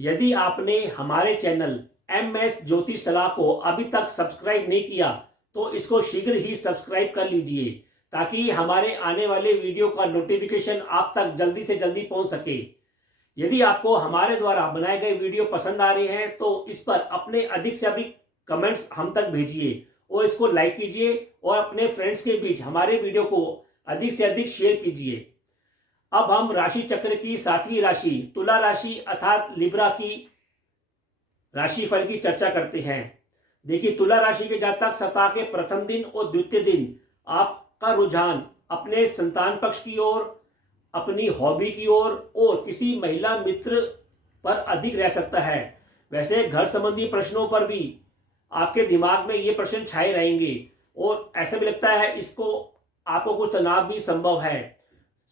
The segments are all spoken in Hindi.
यदि आपने हमारे चैनल MS ज्योतिष सलाह को अभी तक सब्सक्राइब नहीं किया तो इसको शीघ्र ही सब्सक्राइब कर लीजिए ताकि हमारे आने वाले वीडियो का नोटिफिकेशन आप तक जल्दी से जल्दी पहुंच सके। यदि आपको हमारे द्वारा बनाए गए वीडियो पसंद आ रहे हैं तो इस पर अपने अधिक से अधिक कमेंट्स हम तक भेजिए और इसको लाइक कीजिए और अपने फ्रेंड्स के बीच हमारे वीडियो को अधिक से अधिक शेयर कीजिए। अब हम राशि चक्र की 7वीं राशि तुला राशि अर्थात लिब्रा की राशिफल की चर्चा करते हैं। देखिए, तुला राशि के जातक सप्ताह के प्रथम दिन और द्वितीय दिन आपका रुझान अपने संतान पक्ष की ओर, अपनी हॉबी की ओर और किसी महिला मित्र पर अधिक रह सकता है। वैसे घर संबंधी प्रश्नों पर भी आपके दिमाग में ये प्रश्न छाए रहेंगे और ऐसा भी लगता है इसको आपको कुछ तनाव भी संभव है।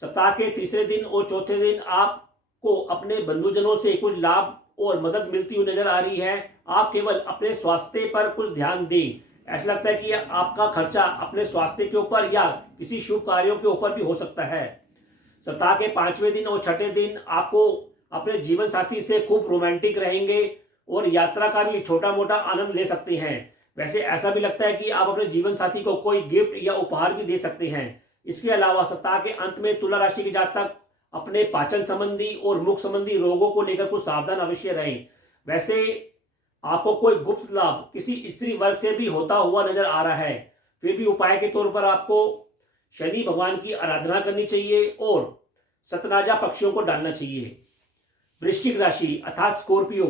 सप्ताह के तीसरे दिन और चौथे दिन आपको अपने बंधुजनों से कुछ लाभ और मदद मिलती हुई नजर आ रही है। आप केवल अपने स्वास्थ्य पर कुछ ध्यान दें। ऐसा लगता है कि आपका खर्चा अपने स्वास्थ्य के ऊपर या किसी शुभ कार्यों के ऊपर भी हो सकता है। सप्ताह के 5वें दिन और छठे दिन आपको अपने जीवन साथी से खूब रोमांटिक रहेंगे और यात्रा का भी छोटा मोटा आनंद ले सकते हैं। वैसे ऐसा भी लगता है कि आप अपने जीवन साथी को कोई गिफ्ट या उपहार भी दे सकते हैं। इसके अलावा सप्ताह के अंत में तुला राशि के जातक अपने पाचन संबंधी और मुख संबंधी रोगों को लेकर कुछ सावधान अवश्य रहें। वैसे आपको कोई गुप्त लाभ किसी स्त्री वर्ग से भी होता हुआ नजर आ रहा है। फिर भी उपाय के तौर पर आपको शनि भगवान की आराधना करनी चाहिए और सतनाजा पक्षियों को डालना चाहिए। वृश्चिक राशि अर्थात स्कॉर्पियो।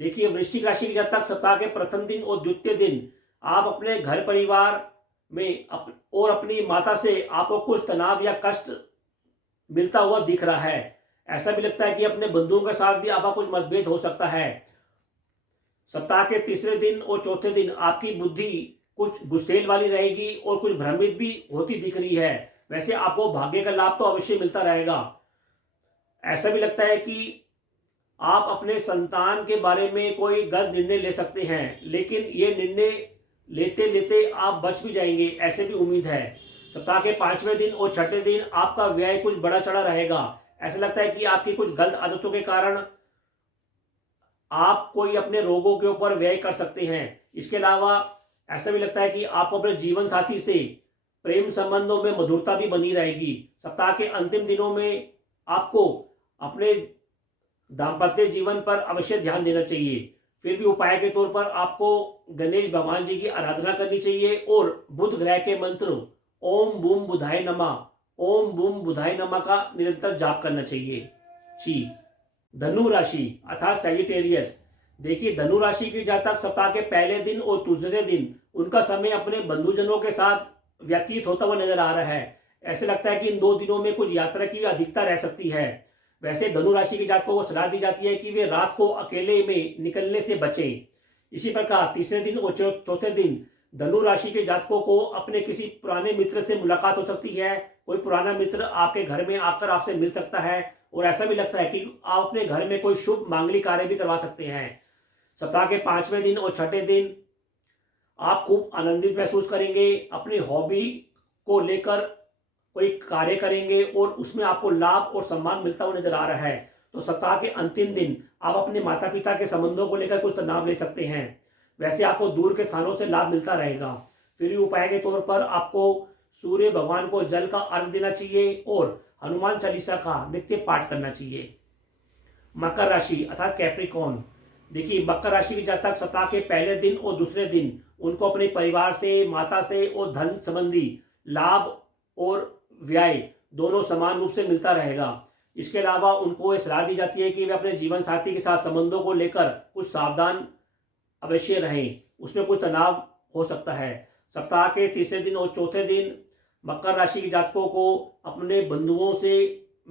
देखिए, वृश्चिक राशि के जातक सप्ताह के प्रथम दिन और द्वितीय दिन आप अपने घर परिवार में और अपनी माता से आपको कुछ तनाव या कष्ट मिलता हुआ दिख रहा है। ऐसा भी लगता है कि अपने बंधुओं के साथ भी आपका कुछ मतभेद हो सकता है। सप्ताह के तीसरे दिन और चौथे दिन आपकी बुद्धि कुछ गुस्सेल वाली रहेगी और कुछ भ्रमित भी होती दिख रही है। वैसे आपको भाग्य का लाभ तो अवश्य मिलता रहेगा। ऐसा भी लगता है कि आप अपने संतान के बारे में कोई गलत निर्णय ले सकते हैं, लेकिन ये निर्णय लेते लेते आप बच भी जाएंगे, ऐसे भी उम्मीद है। सप्ताह के 5वें दिन और छठे दिन आपका व्यय कुछ बड़ा चढ़ा रहेगा। ऐसा लगता है कि आपकी कुछ गलत आदतों के कारण आप कोई अपने रोगों के ऊपर व्यय कर सकते हैं। इसके अलावा ऐसा भी लगता है कि आपको अपने जीवन साथी से प्रेम संबंधों में मधुरता भी बनी रहेगी। सप्ताह के अंतिम दिनों में आपको अपने दाम्पत्य जीवन पर अवश्य ध्यान देना चाहिए। फिर भी उपाय के तौर पर आपको गणेश भगवान जी की आराधना करनी चाहिए और बुध ग्रह के मंत्र ओम बूम बुधाय नमः, ओम बूम बुधाय नमः का निरंतर जाप करना चाहिए। जी, धनु राशि अर्थात सैजिटेरियस। देखिए, धनु राशि के जातक सप्ताह के पहले दिन और दूसरे दिन उनका समय अपने बंधुजनों के साथ व्यतीत होता हुआ नजर आ रहा है। ऐसे लगता है कि इन 2 दिनों में कुछ यात्रा की अधिकता रह सकती है। वैसे धनु राशि के जातकों को सलाह दी जाती है कि वे रात को अकेले में निकलने से बचें। इसी प्रकार तीसरे दिन और चौथे दिन धनु राशि के जातकों को अपने किसी पुराने मित्र से मुलाकात हो सकती है। कोई पुराना मित्र आपके घर में आकर आपसे मिल सकता है और ऐसा भी लगता है कि आप अपने घर में कोई शुभ मांगलिक कार्य भी करवा सकते हैं। सप्ताह के 5वें दिन और छठे दिन आप खूब आनंदित महसूस करेंगे। अपनी हॉबी को लेकर कोई कार्य करेंगे और उसमें आपको लाभ और सम्मान मिलता हुआ नजर आ रहा है। तो सप्ताह के अंतिम दिन आप अपने माता पिता के संबंधों को लेकर कुछ तनाव ले सकते हैं। वैसे आपको दूर के स्थानों से लाभ मिलता रहेगा। फिर भी उपाय के तौर पर आपको सूर्य भगवान को जल का अर्घ देना चाहिए और हनुमान चालीसा का नित्य पाठ करना चाहिए। मकर राशि अर्थात कैप्रिकॉर्न। देखिए, मकर राशि के जातक सप्ताह के पहले दिन और दूसरे दिन उनको अपने परिवार से, माता से और धन संबंधी लाभ और व्यय दोनों समान रूप से मिलता रहेगा। इसके अलावा उनको सलाह दी जाती है कि वे अपने जीवन साथी के साथ संबंधों को लेकर कुछ सावधान अवश्य रहें, उसमें कुछ तनाव हो सकता है। सप्ताह के तीसरे दिन और चौथे दिन मकर राशि के जातकों को अपने बंधुओं से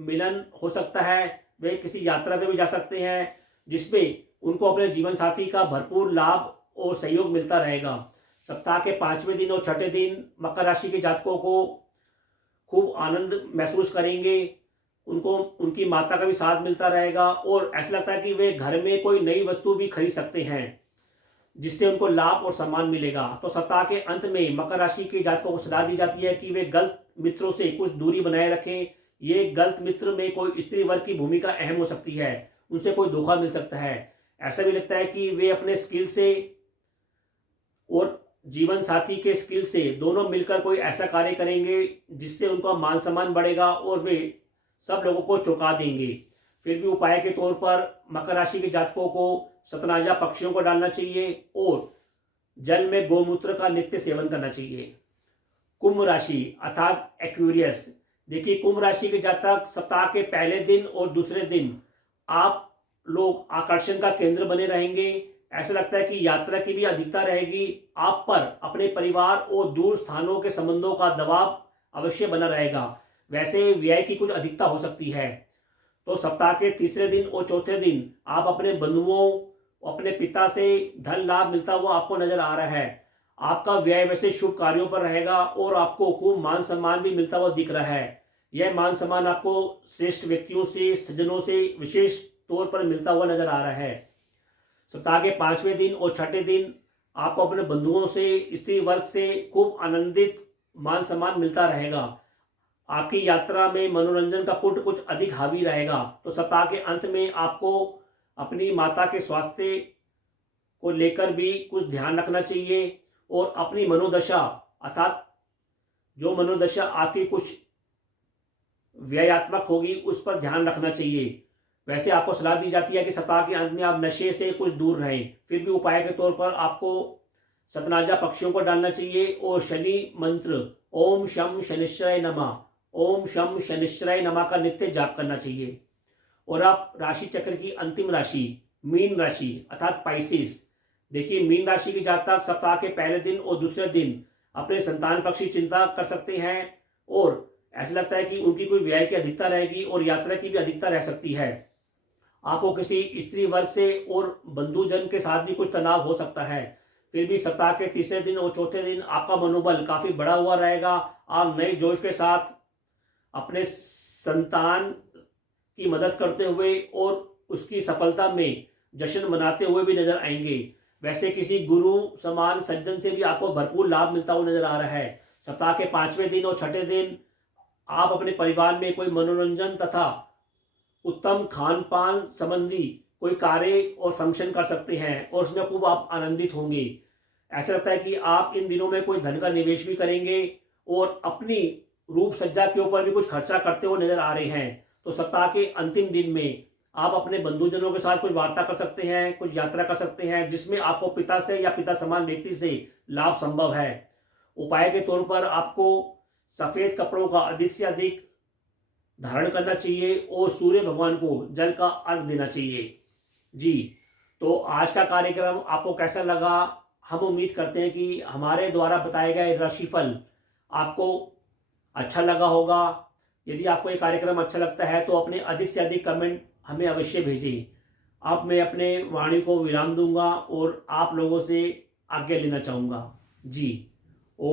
मिलन हो सकता है। वे किसी यात्रा पर भी जा सकते हैं जिसमें उनको अपने जीवन साथी का भरपूर लाभ और सहयोग मिलता रहेगा। सप्ताह के 5वें दिन और छठे दिन मकर राशि के जातकों को खूब आनंद महसूस करेंगे। उनको उनकी माता का भी साथ मिलता रहेगा और ऐसा लगता है कि वे घर में कोई नई वस्तु भी खरीद सकते हैं जिससे उनको लाभ और सम्मान मिलेगा। तो सप्ताह के अंत में मकर राशि के जातकों को सलाह दी जाती है कि वे गलत मित्रों से कुछ दूरी बनाए रखें। ये गलत मित्र में कोई स्त्री वर्ग की भूमिका अहम हो सकती है। उनसे कोई धोखा मिल सकता है। ऐसा भी लगता है कि वे अपने स्किल से और जीवन साथी के स्किल से दोनों मिलकर कोई ऐसा कार्य करेंगे जिससे उनका मान सम्मान बढ़ेगा और वे सब लोगों को चौंका देंगे। फिर भी उपाय के तौर पर मकर राशि के जातकों को सतनाजा पक्षियों को डालना चाहिए और जल में गौमूत्र का नित्य सेवन करना चाहिए। कुंभ राशि अर्थात एक्वेरियस, देखिए कुंभ राशि के जातक सप्ताह के पहले दिन और दूसरे दिन आप लोग आकर्षण का केंद्र बने रहेंगे। ऐसा लगता है कि यात्रा की भी अधिकता रहेगी। आप पर अपने परिवार और दूर स्थानों के संबंधों का दबाव अवश्य बना रहेगा। वैसे व्यय की कुछ अधिकता हो सकती है। तो सप्ताह के तीसरे दिन और चौथे दिन आप अपने बंधुओं, अपने पिता से धन लाभ मिलता हुआ आपको नजर आ रहा है। आपका व्यय वैसे शुभ कार्यों पर रहेगा और आपको खूब मान सम्मान भी मिलता हुआ दिख रहा है। यह मान सम्मान आपको श्रेष्ठ व्यक्तियों से, सज्जनों से विशेष तौर पर मिलता हुआ नजर आ रहा है। सप्ताह के पांचवें दिन और छठे दिन आपको अपने बंधुओं से, स्त्री वर्ग से खूब आनंदित मान सम्मान मिलता रहेगा। आपकी यात्रा में मनोरंजन का पुट कुछ अधिक हावी रहेगा। तो सप्ताह के अंत में आपको अपनी माता के स्वास्थ्य को लेकर भी कुछ ध्यान रखना चाहिए और अपनी मनोदशा अर्थात जो मनोदशा आपकी कुछ व्ययात्मक होगी उस पर ध्यान रखना चाहिए। वैसे आपको सलाह दी जाती है कि सप्ताह के अंत में आप नशे से कुछ दूर रहें। फिर भी उपाय के तौर पर आपको सतनाजा पक्षियों को डालना चाहिए और शनि मंत्र ओम शम शनिश्चराय नमः, ओम शम शनिश्चराय नमः का नित्य जाप करना चाहिए। और आप राशि चक्र की अंतिम राशि मीन राशि अर्थात पाइसिस, देखिए मीन राशि के जातक सप्ताह के पहले दिन और दूसरे दिन अपने संतान पक्ष की चिंता कर सकते हैं और ऐसा लगता है कि उनकी कोई व्यय की अधिकता रहेगी और यात्रा की भी अधिकता रह सकती है। आपको किसी स्त्री वर्ग से और बंधुजन के साथ भी कुछ तनाव हो सकता है। फिर भी सप्ताह के तीसरे दिन और चौथे दिन आपका मनोबल काफी बढ़ा हुआ रहेगा। आप नए जोश के साथ अपने संतान की मदद करते हुए और उसकी सफलता में जश्न मनाते हुए भी नजर आएंगे। वैसे किसी गुरु समान सज्जन से भी आपको भरपूर लाभ मिलता हुआ नजर आ रहा है। सप्ताह के पांचवें दिन और छठे दिन आप अपने परिवार में कोई मनोरंजन तथा उत्तम खान पान संबंधी कोई कार्य और फंक्शन कर सकते हैं और उसमें खूब आप आनंदित होंगे। ऐसा लगता है कि आप इन दिनों में कोई धन का निवेश भी करेंगे और अपनी रूप सज्जा के ऊपर भी कुछ खर्चा करते हुए नजर आ रहे हैं। तो सप्ताह के अंतिम दिन में आप अपने बंधुजनों के साथ कुछ वार्ता कर सकते हैं, कुछ यात्रा कर सकते हैं जिसमें आपको पिता से या पिता समान व्यक्ति से लाभ संभव है। उपाय के तौर पर आपको सफेद कपड़ों का अधिक से अधिक धारण करना चाहिए और सूर्य भगवान को जल का अर्घ देना चाहिए। जी, तो आज का कार्यक्रम आपको कैसा लगा? हम उम्मीद करते हैं कि हमारे द्वारा बताए गए राशिफल आपको अच्छा लगा होगा। यदि आपको ये कार्यक्रम अच्छा लगता है तो अपने अधिक से अधिक कमेंट हमें अवश्य भेजें। अब मैं अपने वाणी को विराम दूंगा और आप लोगों से आज्ञा लेना चाहूँगा। जी, ओ